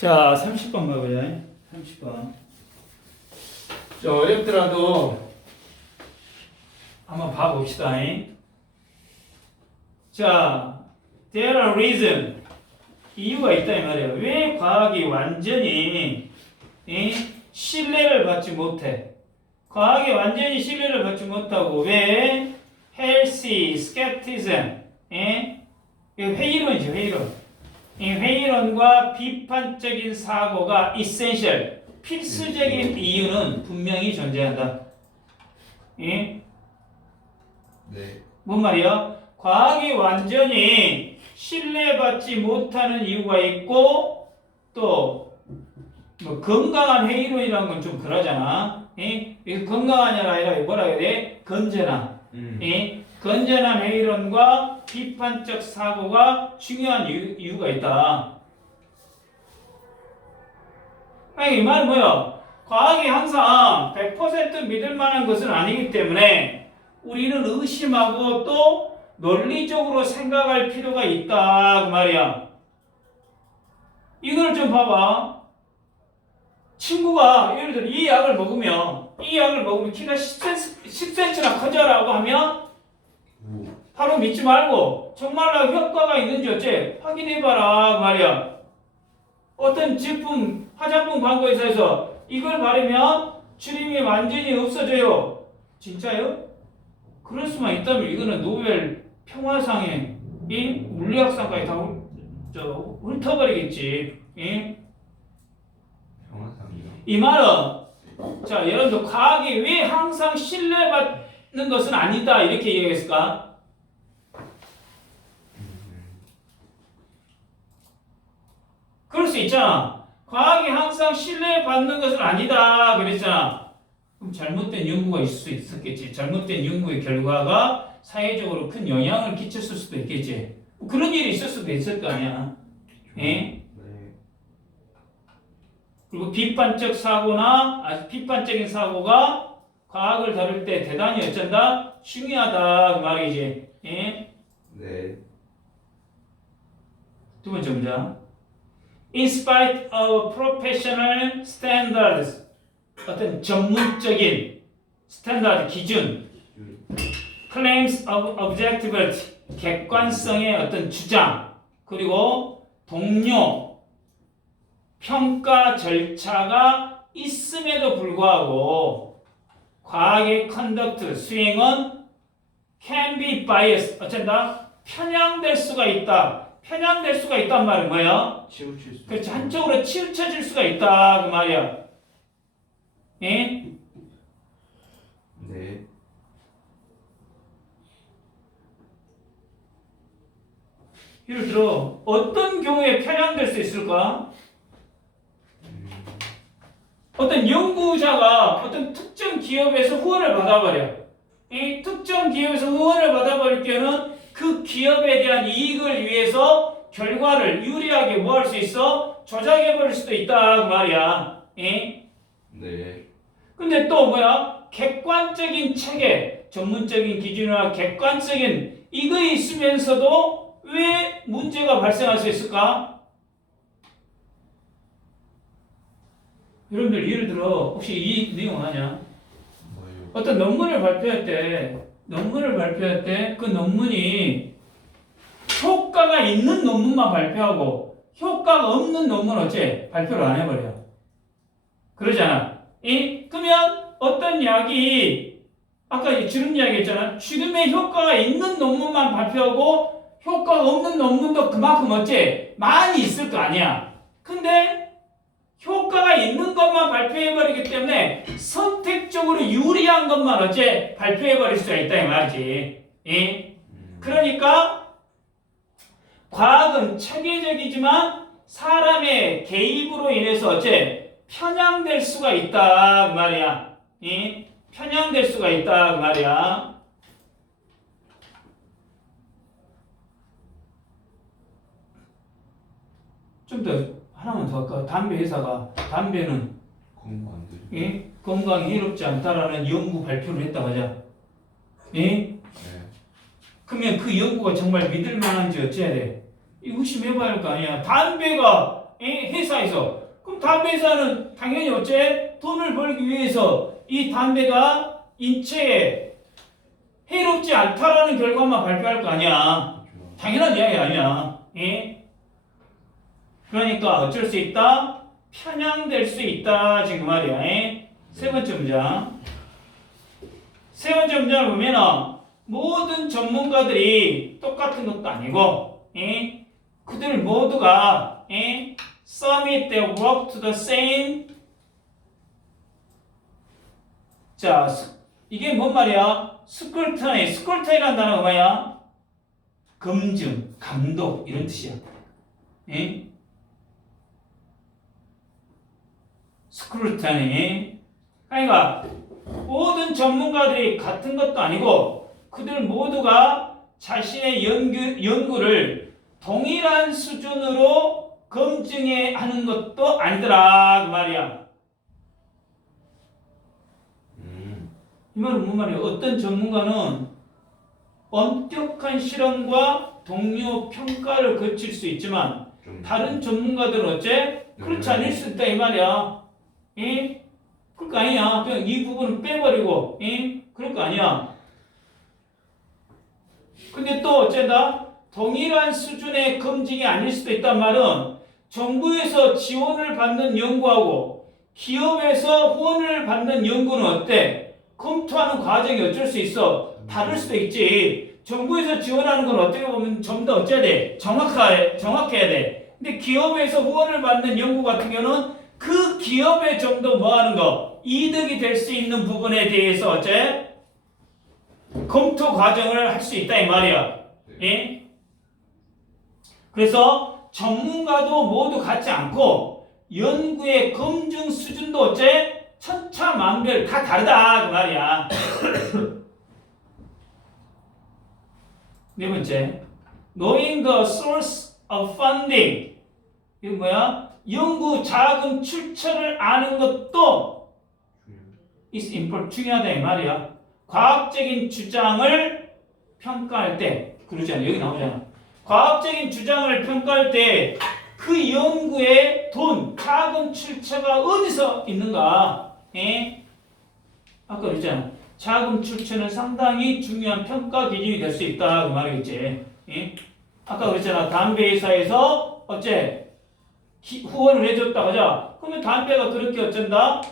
자, 30번 봐보자. 30번. 좀 어렵더라도 한번 봐봅시다. 자, there are reason. 이유가 있다 이 말이에요. 왜 과학이 완전히 신뢰를 받지 못해? 과학이 완전히 신뢰를 받지 못하고 왜 healthy skepticism, 이거 회의론이죠, 회의론. 이 회의론과 비판적인 사고가 essential, 필수적인 이유는 분명히 존재한다. 네. 뭔 말이야? 과학이 완전히 신뢰받지 못하는 이유가 있고 또 뭐 건강한 회의론이라는 건 좀 그러잖아. 이거 건강하냐 아니라 뭐라 해야 돼? 건전한. 건전한 회의론과 비판적 사고가 중요한 이유가 있다. 아니, 이 말은 뭐야? 과학이 항상 100% 믿을 만한 것은 아니기 때문에 우리는 의심하고 또 논리적으로 생각할 필요가 있다. 그 말이야. 이걸 좀 봐봐. 친구가 예를 들어 이 약을 먹으면 키가 10cm나 커져라고 하면 바로 믿지 말고 정말로 효과가 있는지 어째 확인해봐라 그 말이야. 어떤 제품 화장품 광고회사에서 이걸 바르면 주름이 완전히 없어져요. 진짜요? 그럴 수만 있다면 이거는 노벨 평화상에 이 물리학상까지 다 훑어버리겠지. 평화상이요? 이 말은 자 여러분들 과학이 왜 항상 신뢰받는 것은 아니다 이렇게 얘기했을까? 그럴 수 있잖아. 과학이 항상 신뢰받는 것은 아니다 그랬잖아. 그럼 잘못된 연구가 있을 수 있었겠지. 잘못된 연구의 결과가 사회적으로 큰 영향을 끼쳤을 수도 있겠지. 그런 일이 있을 수도 있을 거 아니야. 그리고 비판적인 사고가 과학을 다룰 때 대단히 어쩐다? 중요하다 그 말이지. 네. 두 번째 문장. In spite of professional standards, 어떤 전문적인 스탠다드 기준, claims of objectivity, 객관성의 어떤 주장, 그리고 동료 평가 절차가 있음에도 불구하고 과학의 컨덕트 수행은 can be biased, 어쩐다? 편향될 수가 있다. 편향될 수가 있단 말은 뭐야? 치우칠 수. 그렇지. 한쪽으로 치우쳐질 수가 있다 그 말이야. 네. 예를 들어 어떤 경우에 편향될 수 있을까? 어떤 연구자가 어떤 특정 기업에서 후원을 받아버려. 이 특정 기업에서 후원을 받아버릴 경우는 그 기업에 대한 이익을 위해서 결과를 유리하게 뭐 할 수 있어? 조작해버릴 수도 있다 그 말이야. 네. 근데 또 뭐야? 객관적인 체계, 전문적인 기준이나 객관적인 이거 있으면서도 왜 문제가 발생할 수 있을까? 여러분들 예를 들어 혹시 이 내용 아냐? 뭐요? 어떤 논문을 발표할 때 그 논문이 효과가 있는 논문만 발표하고 효과가 없는 논문 어째 발표를 안 해버려. 그러잖아. 그러면 어떤 약이 아까 주름 이야기 했잖아. 주름에 효과가 있는 논문만 발표하고 효과가 없는 논문도 그만큼 어째 많이 있을 거 아니야. 근데 효과가 있는 것만 발표해버리기 때문에 선택적으로 유리한 것만 어째 발표해버릴 수가 있다 이 말이지. 그러니까 과학은 체계적이지만 사람의 개입으로 인해서 어째 편향될 수가 있다 그 말이야. 편향될 수가 있다 그 말이야. 좀 더 하나만 더 할까? 담배 회사가 담배는 공부 안 되죠. 건강에 해롭지 않다라는 연구 발표를 했다 하자. 네. 그러면 그 연구가 정말 믿을 만한지 어찌해야 돼? 의심해봐야 할 거 아니야. 담배가 회사에서. 그럼 담배 회사는 당연히 어째? 돈을 벌기 위해서 이 담배가 인체에 해롭지 않다라는 결과만 발표할 거 아니야. 그렇죠. 당연한 이야기 아니야. 그러니까 어쩔 수 있다? 편향될 수 있다. 지금 말이야. 세 번째 문장. 세 번째 문장을 보면은 모든 전문가들이 똑같은 것도 아니고, 그들 모두가 submit their work to the same. 자, 이게 뭔 말이야? 스쿨터니라는 단어가 뭐야? 검증, 감독 이런 뜻이야. 스크루터니. 그러니까 모든 전문가들이 같은 것도 아니고 그들 모두가 자신의 연구를 동일한 수준으로 검증해 하는 것도 아니더라 그 말이야. 이 말은 뭔 말이야? 어떤 전문가는 엄격한 실험과 동료 평가를 거칠 수 있지만 다른 전문가들은 어째? 그렇지 않을 수 있다 이 말이야. 그럴 거 아니야. 그냥 이 부분은 빼버리고, 그럴 거 아니야. 근데 또 어쩐다? 동일한 수준의 검증이 아닐 수도 있단 말은 정부에서 지원을 받는 연구하고 기업에서 후원을 받는 연구는 어때? 검토하는 과정이 어쩔 수 있어. 다를 수도 있지. 정부에서 지원하는 건 어떻게 보면 좀 더 어째야 돼? 정확해야 돼. 근데 기업에서 후원을 받는 연구 같은 경우는 그 기업에 좀 더 뭐 하는 거? 이득이 될 수 있는 부분에 대해서 어째? 검토 과정을 할 수 있다 이 말이야. 그래서 전문가도 모두 같지 않고 연구의 검증 수준도 어째? 천차만별 다 다르다 그 말이야. 네 번째, knowing the source of funding. 이거 뭐야? 연구 자금 출처를 아는 것도 is important, 중요하다 이 말이야. 과학적인 주장을 평가할 때, 그러잖아. 여기 나오잖아. 과학적인 주장을 평가할 때 그 연구의 돈, 자금 출처가 어디서 있는가? 아까 그랬잖아. 자금 출처는 상당히 중요한 평가 기준이 될 수 있다 그 말이겠지. 아까 그랬잖아. 담배 회사에서 어째 후원을 해줬다 하자. 그러면 담배가 그렇게 어쩐다?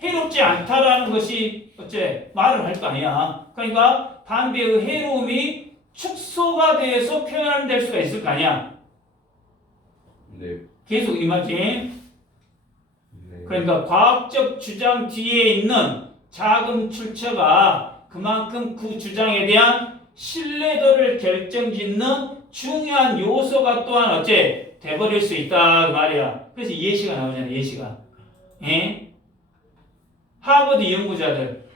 해롭지 않다라는 것이 어째 말을 할 거 아니야. 그러니까 담배의 해로움이 축소가 돼서 표현될 수가 있을 거 아니야. 네. 계속 이 말이지. 네. 그러니까 과학적 주장 뒤에 있는 자금 출처가 그만큼 그 주장에 대한 신뢰도를 결정짓는 중요한 요소가 또한 어째 돼버릴 수 있다 그 말이야. 그래서 예시가 나오잖아. 예시가. 하버드 연구자들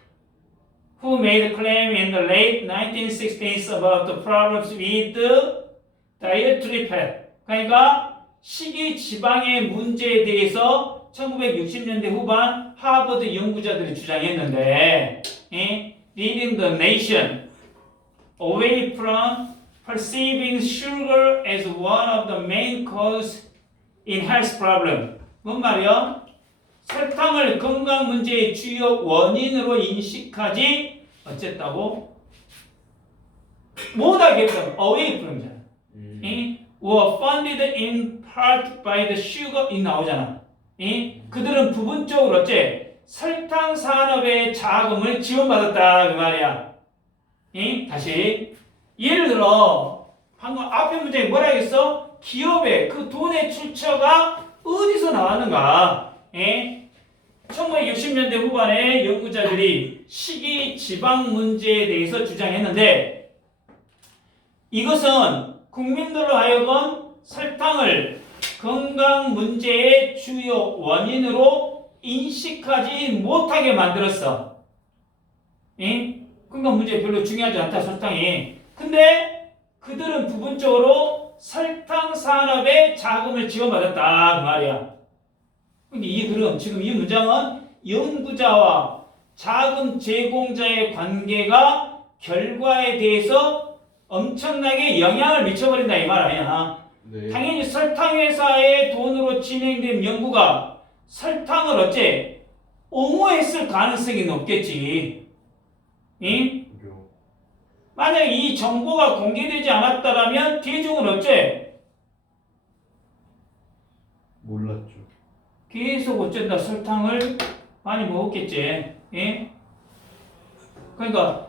who made a claim in the late 1960s about the problems with dietary fat. 그러니까 식이 지방의 문제에 대해서 1960년대 후반 하버드 연구자들이 주장했는데 leading the nation away from perceiving sugar as one of the main causes in health problem. 뭔 말이야? 설탕을 건강 문제의 주요 원인으로 인식하지 어쨌다고? 못하게끔 away from잖아. were funded in part by the sugar 이 나오잖아. 그들은 부분적으로 어째 설탕 산업의 자금을 지원받았다 그 말이야. 다시 예를 들어 방금 앞에 문장에 뭐라 했어? 기업의 그 돈의 출처가 어디서 나왔는가? 1960년대 후반에 연구자들이 식이 지방 문제에 대해서 주장했는데 이것은 국민들로 하여금 설탕을 건강 문제의 주요 원인으로 인식하지 못하게 만들었어. 건강 문제 별로 중요하지 않다 설탕이. 근데 그들은 부분적으로 설탕 산업에 자금을 지원받았다 그 말이야. 근데 이 글은 지금 이 문장은 연구자와 자금 제공자의 관계가 결과에 대해서 엄청나게 영향을 미쳐버린다 이 말 아니야. 네. 당연히 설탕 회사의 돈으로 진행된 연구가 설탕을 어째 옹호했을 가능성이 높겠지. 응? 그죠. 만약 이 정보가 공개되지 않았다라면 대중은 어째 몰랐죠. 계속 어쩐다 설탕을 많이 먹었겠지. 예? 그러니까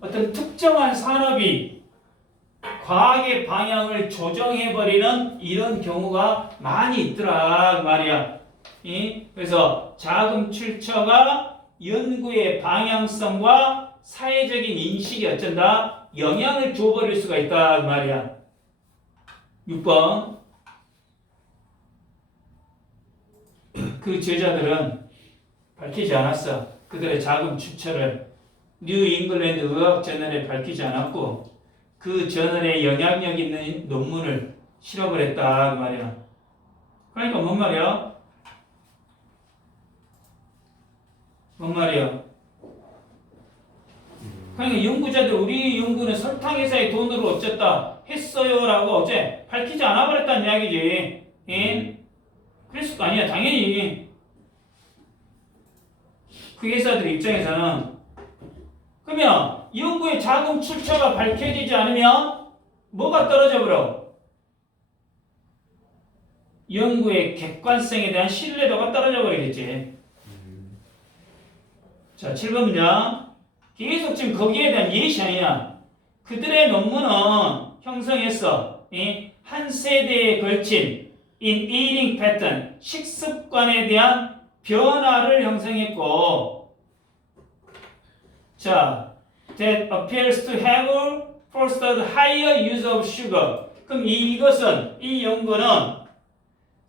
어떤 특정한 산업이 과학의 방향을 조정해버리는 이런 경우가 많이 있더라 그 말이야. 예? 그래서 자금 출처가 연구의 방향성과 사회적인 인식이 어쩐다 영향을 줘버릴 수가 있다 그 말이야. 6번 그 제자들은 밝히지 않았어. 그들의 자금 출처를 뉴 잉글랜드 의학 저널에 밝히지 않았고 그 저널에 영향력 있는 논문을 실어버렸다 그 말이야. 그러니까 뭔 말이야? 뭔 말이야? 그러니까 연구자들 우리 연구는 설탕 회사의 돈으로 어쨌다 했어요라고 어째 밝히지 않아 버렸다는 이야기지. 예? 그랬을 거 아니야 당연히. 그 회사들 입장에서는 그러면 연구의 자금 출처가 밝혀지지 않으면 뭐가 떨어져 버려? 연구의 객관성에 대한 신뢰도가 떨어져 버리겠지. 자, 7번 문장. 계속 지금 거기에 대한 예시 아니야. 그들의 논문은 형성했어. 한 세대에 걸친 in eating pattern, 식습관에 대한 변화를 형성했고 자, that appears to have fostered higher use of sugar. 그럼 이것은, 이 연구는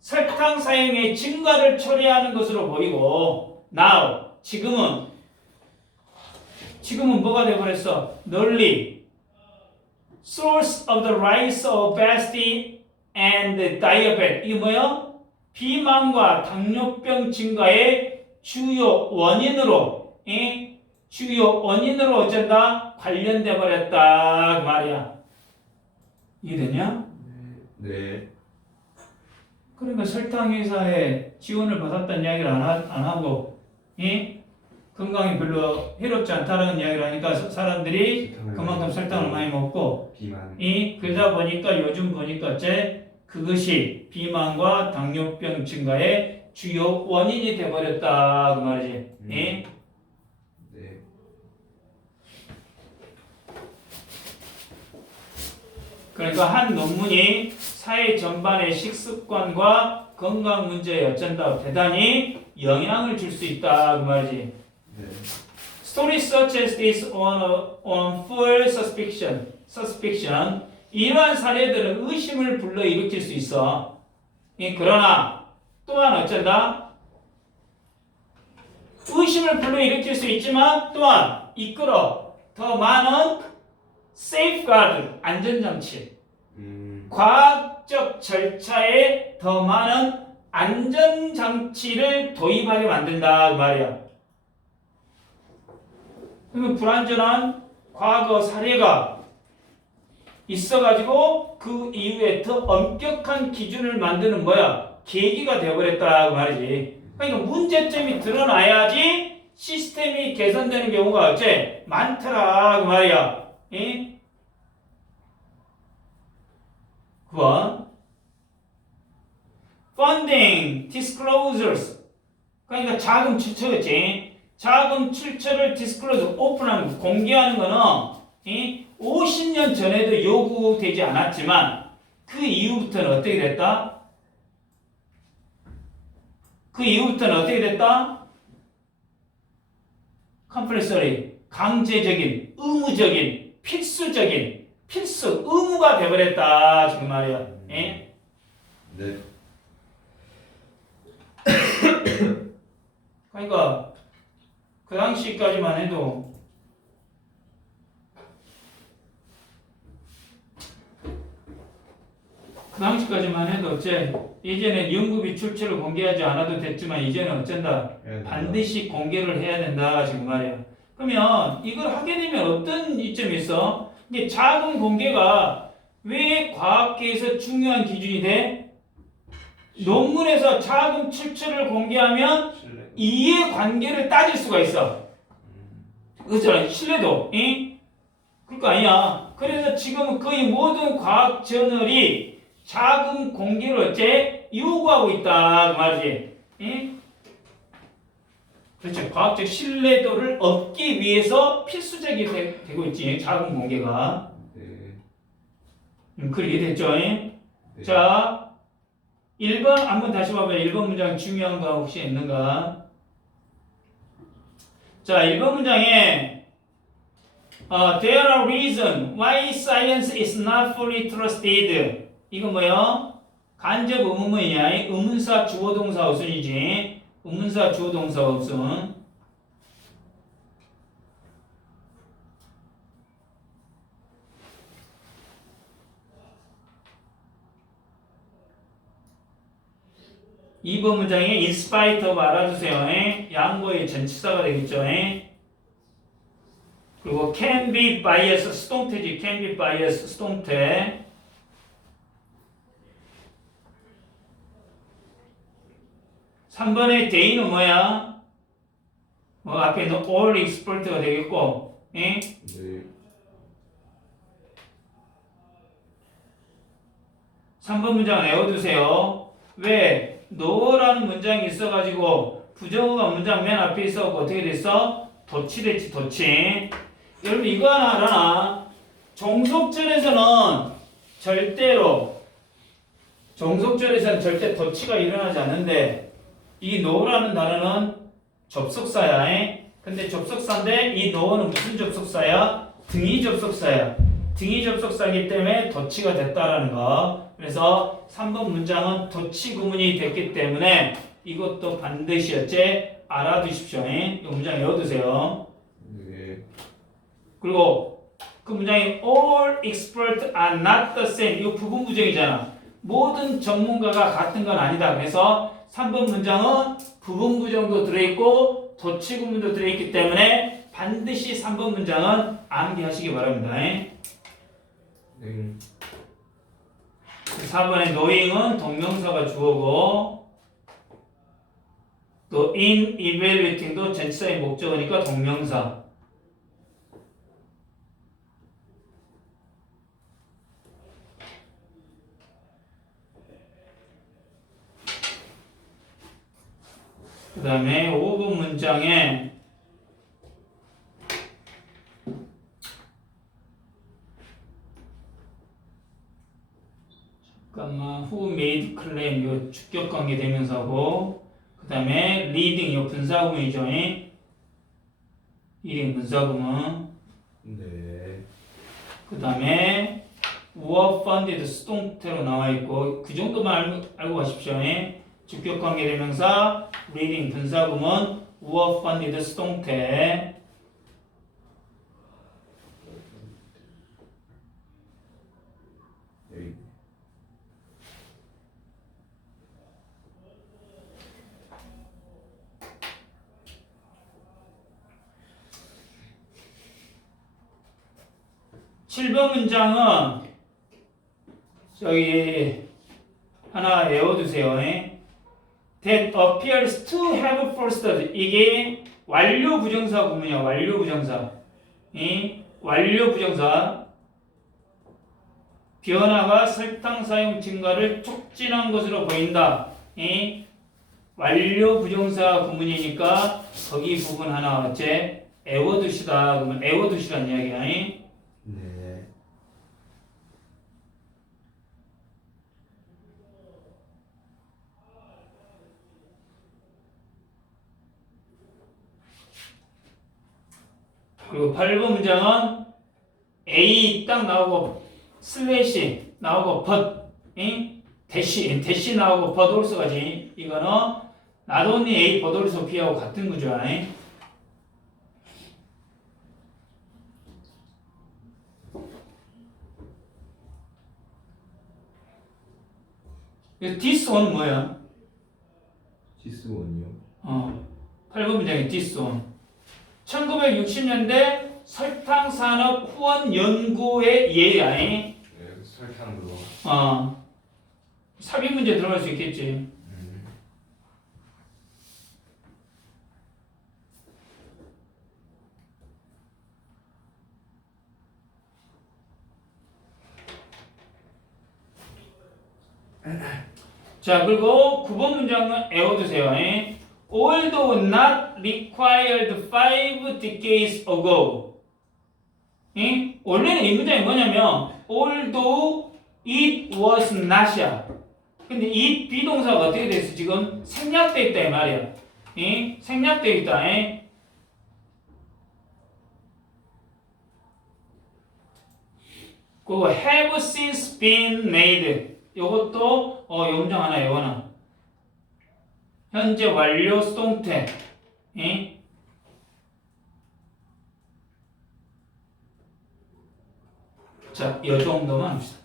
설탕 사용의 증가를 초래하는 것으로 보이고 now, 지금은 뭐가 되어버렸어? 널리 source of the rise of obesity and diabetes. 이게 뭐야? 비만과 당뇨병 증가의 주요 원인으로 어쩐다? 관련돼 버렸다 그 말이야. 이해되냐? 네. 그러니까 설탕 회사에 지원을 받았다는 이야기를 안 하고 건강에 별로 해롭지 않다라는 이야기를 하니까 사람들이 그만큼 설탕을 많이 먹고 비만. 그러다 보니까 요즘 보니까 어째 그것이 비만과 당뇨병 증가의 주요 원인이 돼버렸다 그 말이지. 네. 그러니까 한 논문이 사회 전반의 식습관과 건강 문제에 어쩐다 대단히 영향을 줄 수 있다 그 말이지. 네. Stories such as this on full suspicion 이러한 사례들은 의심을 불러일으킬 수 있어. 그러나 또한 어쩐다? 의심을 불러일으킬 수 있지만 또한 이끌어 더 많은 safeguard 안전장치 과학적 절차에 더 많은 안전장치를 도입하게 만든다 그 말이야. 그러면 불완전한 과거 사례가 있어가지고 그 이후에 더 엄격한 기준을 만드는 뭐야? 계기가 되어버렸다 그 말이지. 그러니까 문제점이 드러나야지 시스템이 개선되는 경우가 어째 많더라 그 말이야. 9번 funding disclosures 그러니까 자금 출처였지. 자금 출처를 disclose 오픈하는 거, 공개하는 거는 50년 전에도 요구되지 않았지만 그 이후부터는 어떻게 됐다? 컴플레서리 강제적인, 의무적인, 필수적인, 필수 의무가 돼버렸다 지금 말이야. 네. 그러니까 그 당시까지만 해도 어째 예전에 연구비 출처를 공개하지 않아도 됐지만 이제는 어쩐다 반드시 공개를 해야 된다 지금 말이야. 그러면 이걸 하게 되면 어떤 이점이 있어? 이게 자금 공개가 왜 과학계에서 중요한 기준이 돼? 논문에서 자금 출처를 공개하면 신뢰. 이해관계를 따질 수가 있어. 그렇잖아. 신뢰도. 응? 그거 아니야. 그래서 지금 거의 모든 과학 저널이 자금 공개를 어째 요구하고 있다 그 말이지. 응? 그렇죠. 과학적 신뢰도를 얻기 위해서 필수적이 되고 있지. 자금 공개가. 네. 그렇게 됐죠. 응? 네. 자, 1번 한번 다시 봐봐요. 1번 문장 중요한 거 혹시 있는가? 자, 1번 문장에 there are reasons why science is not fully trusted. 이거 뭐야? 간접 의문문이야. 의문사 주어동사 어순이지. 의문사 주어동사 어순. 이번 문장에 in spite of 알아두세요. 양보의 전치사가 되겠죠. 그리고 can be biased 수동태지. can be biased 수동태. 삼 번의 day는 뭐야? 앞에 있는 all expert가 되겠고. 네. 3번 문장 외워두세요. 왜? no라는 문장이 있어가지고 부정어가 문장 맨 앞에 있어갖고 어떻게 됐어? 도치됐지 도치. 여러분 이거 하나 알아나? 종속절에서는 절대로 절대 도치가 일어나지 않는데 이 no라는 단어는 접속사야. 근데 접속사인데 이 no는 무슨 접속사야? 등위 접속사야. 등위 접속사이기 때문에 도치가 됐다라는 거. 그래서 3번 문장은 도치 구문이 됐기 때문에 이것도 반드시 어째 알아두십시오. 이 문장 외워두세요. 네. 그리고 그 문장이 all experts are not the same. 이거 부분 부정이잖아. 모든 전문가가 같은 건 아니다. 그래서 3번 문장은 부분 부정도 들어있고 도치 구문도 들어있기 때문에 반드시 3번 문장은 암기하시기 바랍니다. 네. 4번의 knowing은 동명사가 주어고 또 in evaluating도 전치사의 목적어니까 동명사. 그 다음에 5번 문장에 잠깐만 who made claim 요 주격 관계 대명사고 그 다음에 leading 요 분사구문이죠. leading 분사구문. 네. 그 다음에 were funded 수동태로 나와 있고 그 정도만 알고 가십시오. 주격 관계 대명사 leading 분사구문 were funded 수동태. 네. 7번 문장은 저기 하나 외워두세요. That appears to have fostered. 이게 완료 부정사 구문이야. 완료 부정사. 완료 부정사. 변화가 설탕 사용 증가를 촉진한 것으로 보인다. 완료 부정사 구문이니까 거기 부분 하나 어째 외워두시다. 그러면 외워두시라는 이야기야. 네. 그리고 8번 문장은 A 딱 나오고 슬래시 나오고 but 대시 나오고 but also가지. 이거는 not only A but also B하고 같은 구조야. this one 뭐야? 지스원이요. 8번 문장에 this one. 1960년대 설탕산업 후원 연구의 예야. 설탕으로. 삽입 문제 들어갈 수 있겠지. 자, 그리고 9번 문장은 외워두세요. Although not required 5 decades ago. 원래는 이 문장이 뭐냐면 although it was not이야. 근데 이 비동사가 어떻게 됐어? 지금 생략되어 있다 이 말이야. 생략되어 있다. 그리고 have since been made. 요것도 영장 하나 외워놔. 현재 완료 수동태. 자, 이 정도만 합시다.